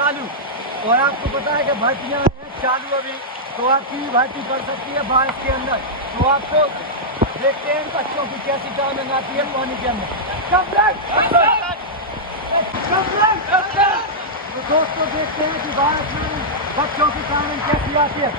चालू। और आपको पता है कि भर्तियाँ हैं चालू अभी, तो आपकी भर्ती पड़ सकती है बारिश के अंदर। तो आपको देखते हैं बच्चों की कैसी टाइमिंग आती है पानी के अंदर। तो दोस्तों देखते हैं कि बारिश में बच्चों की टाइमिंग कैसी आती है।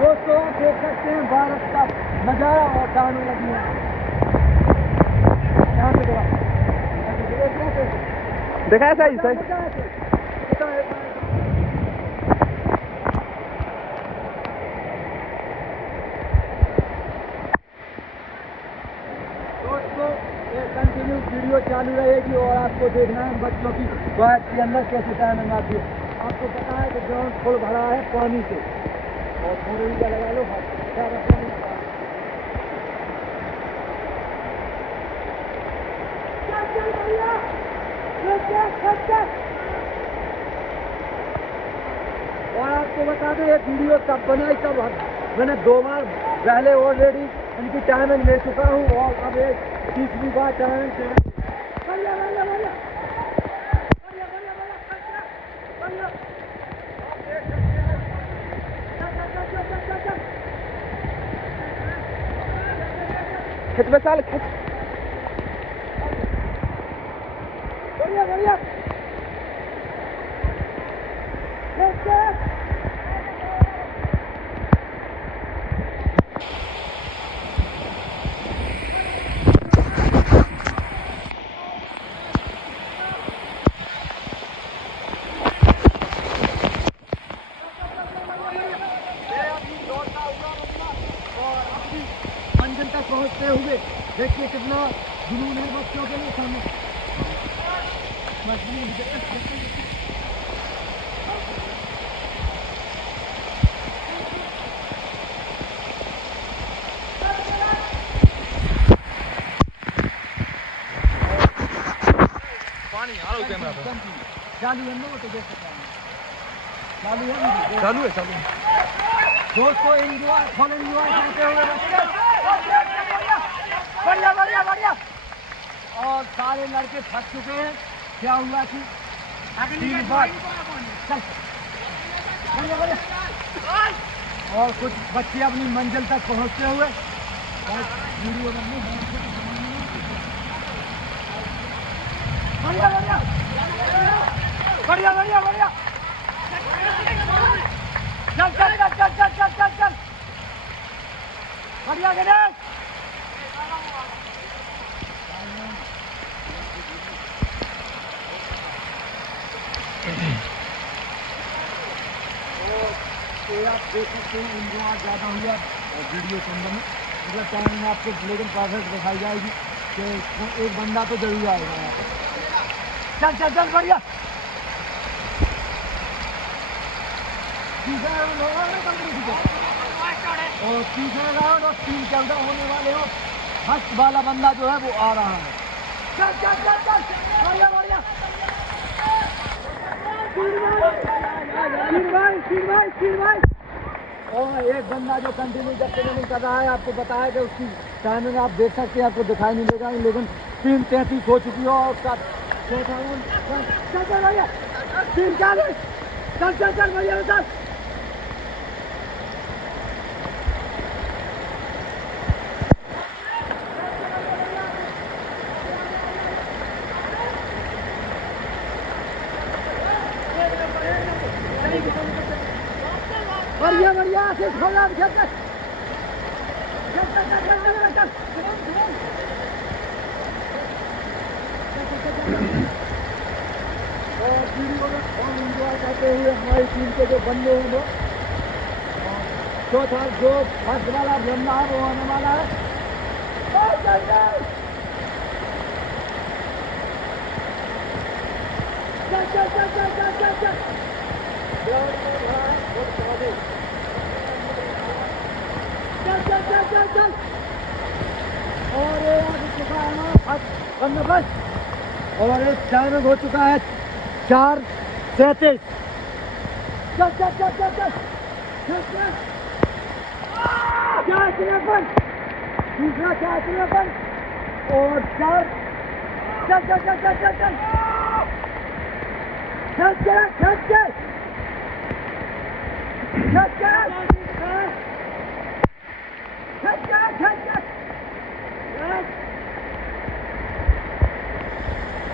दोस्तों आप देख सकते हैं बारिश का नज़ारा और टाइमिंग लगी है। यहाँ पे देखा सही सही। दोस्तों ये कंटिन्यू वीडियो चालू रहेगी और आपको देखना है बच्चों की बारिश के अंदर कैसे टाइमिंग आती है। आपको पता है कि ग्राउंड फुल भरा है पानी से, और थोड़ी लगा लो ज़्यादा पानी। और आपको बता दें ये वीडियो तब बनाई तब मैंने 2 बार पहले ऑलरेडी इनकी टाइमिंग ले चुका हूँ, और अब एक तीसरी बार टाइमिंग खिच में साल खिच। बढ़िया मंजिल तक पहुंचते हुए देखिए कितना जुनून है बच्चों के लिए। सामने पानी हारो कैमरा तो चालू है ना, वो तो देख सकते हैं चालू है। चालू है चालू। दोस्तों एंजॉय फुल एंजॉय करते हुए बच्चे बढ़िया। और सारे लड़के थक चुके हैं। क्या हुआ कि 3 बार चल बढ़िया। और कुछ बच्चे अपनी मंजिल तक पहुंचते हुए वीडियो बनने बढ़िया। चल बढ़िया गणेश। तो आप देख सकते हैं एंजॉय ज़्यादा हुआ वीडियो के अंदर में, मतलब टाइमिंग आपको लेकिन परफेक्ट दिखाई जाएगी कि एक बंदा तो जरूर आएगा यहाँ पर। चल बढ़िया। तीसरा राउंड होगा ना कंपनी, और तीसरा राउंड और 3 चलता होने वाले हो। फर्स्ट वाला बंदा जो है वो आ रहा है। चल बढ़िया। तीन भाई। और एक बंदा जो कंटिन्यू जब ट्रेनिंग कर रहा है, आपको पता है कि उसकी टाइमिंग आप देख सकते हैं, आपको दिखाई नहीं देगा, लेकिन 3:33 हो चुकी है। और उसका चौथा राउंड चल भैया 3:40 चल भैया चल। बढ़िया से खोला चल। और वीडियो में फुल एंजॉय करते हुए हमारी टीम के जो बंदे हैं वो चौथा जो फर्स्ट वाला बंदा है वो आने वाला है। चल। और ये आ चुका है ना बस, और एक टाइमिंग हो चुका है 4:37। चल चल चल चल चल चल चल 4:53 दूसरा 4:53 और 4 चल चल चल चल चल चल खींच के खींच के खींच के खींच के खींच के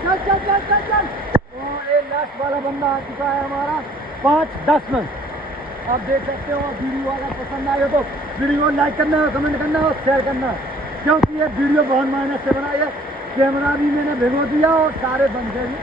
चल चल चल चल चल और ये लास्ट वाला बंदा आ चुका है हमारा 5:10 में। आप देख सकते हो वीडियो अगर पसंद आए तो वीडियो लाइक करना है, कमेंट करना है और शेयर करना है, क्योंकि ये वीडियो बहुत मेहनत से बनाई है। कैमरा भी मैंने भिगो दिया और सारे बंदे भी